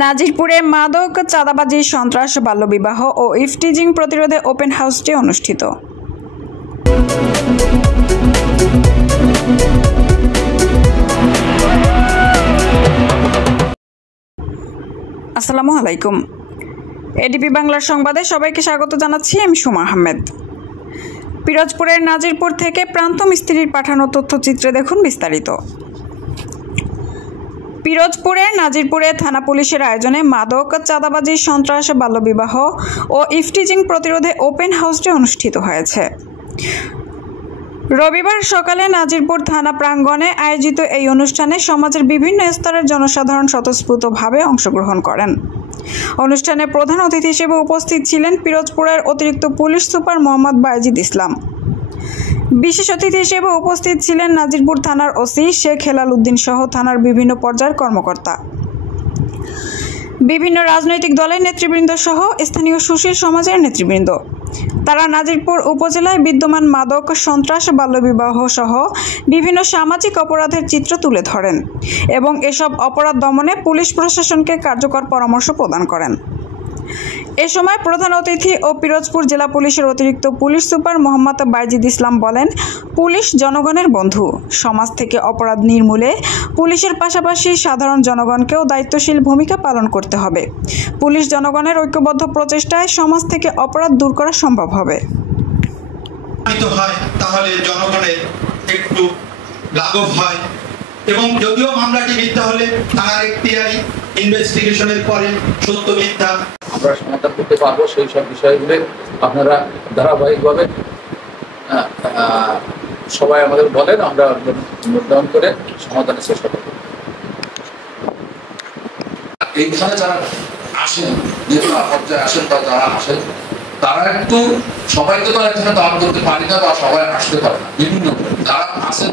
নাজিরপুরে মাদক, চাঁদাবাজি, সন্ত্রাস, বাল্যবিবাহ ও ইফটিজিং প্রতিরোধে ওপেন হাউস ডে অনুষ্ঠিত। আসসালামু আলাইকুম। এডিপি বাংলার সংবাদে সবাইকে স্বাগত জানাচ্ছি। আমি সুমা আহমেদ। পিরোজপুরের নাজিরপুর থেকে প্রান্ত মিস্ত্রির পাঠানো তথ্যচিত্রে দেখুন বিস্তারিত। পিরোজপুরের নাজিরপুরে থানা পুলিশের আয়োজনে মাদক, চাঁদাবাজি, সন্ত্রাস, বাল্যবিবাহ ও ইফটিজিং প্রতিরোধে ওপেন হাউস ডে অনুষ্ঠিত হয়েছে। রবিবার সকালে নাজিরপুর থানা প্রাঙ্গণে আয়োজিত এই অনুষ্ঠানে সমাজের বিভিন্ন স্তরের জনসাধারণ স্বতঃস্ফূর্তভাবে অংশগ্রহণ করেন। অনুষ্ঠানে প্রধান অতিথি হিসেবে উপস্থিত ছিলেন পিরোজপুরের অতিরিক্ত পুলিশ সুপার মোহাম্মদ বাইজিদ ইসলাম। বিশেষ অতিথি হিসেবে উপস্থিত ছিলেন নাজিরপুর থানার ওসি শেখ হেলাল উদ্দিন সহ থানার বিভিন্ন পর্যায়ের কর্মকর্তা, বিভিন্ন রাজনৈতিক দলের নেতৃবৃন্দ সহ স্থানীয় সুশীল সমাজের নেতৃবৃন্দ। তারা নাজিরপুর উপজেলায় বিদ্যমান মাদক, সন্ত্রাস, বাল্যবিবাহ সহ বিভিন্ন সামাজিক অপরাধের চিত্র তুলে ধরেন এবং এসব অপরাধ দমনে পুলিশ প্রশাসনকে কার্যকর পরামর্শ প্রদান করেন। এ সময় প্রধান অতিথি ও পিরোজপুর জেলা পুলিশের অতিরিক্ত পুলিশ সুপার মোহাম্মদ বাইজিদ ইসলাম বলেন, পুলিশ জনগণের বন্ধু। সমাজ থেকে অপরাধ নির্মূলে পুলিশের পাশাপাশি সাধারণ জনগণকেও দায়িত্বশীল ভূমিকা পালন করতে হবে। পুলিশ জনগণের ঐক্যবদ্ধ প্রচেষ্টায় সমাজ থেকে অপরাধ দূর করা সম্ভব হবে। তাহলে জনগণের একটু লাঘব হয় এবং যদিও মামলাটি মিথ্যা হলে থানার এখতিয়ারি ইনভেস্টিগেশনের পরে সত্য মিথ্যা আমরা সমাধান করতে পারবো। সেই সব বিষয়গুলো আপনারা ধারাবাহিকভাবে সবাই আমাদের বলেন, আমরা নোট করে সমাধানের চেষ্টা করব। এইখানে যারা আসেন, যে পর্যায়ে আসেন বা যারা আসেন, তারা একটু সবাইকে তো এখানে দান করতে পারি না বা সবাই আসতে পারে না। বিভিন্ন যারা আসেন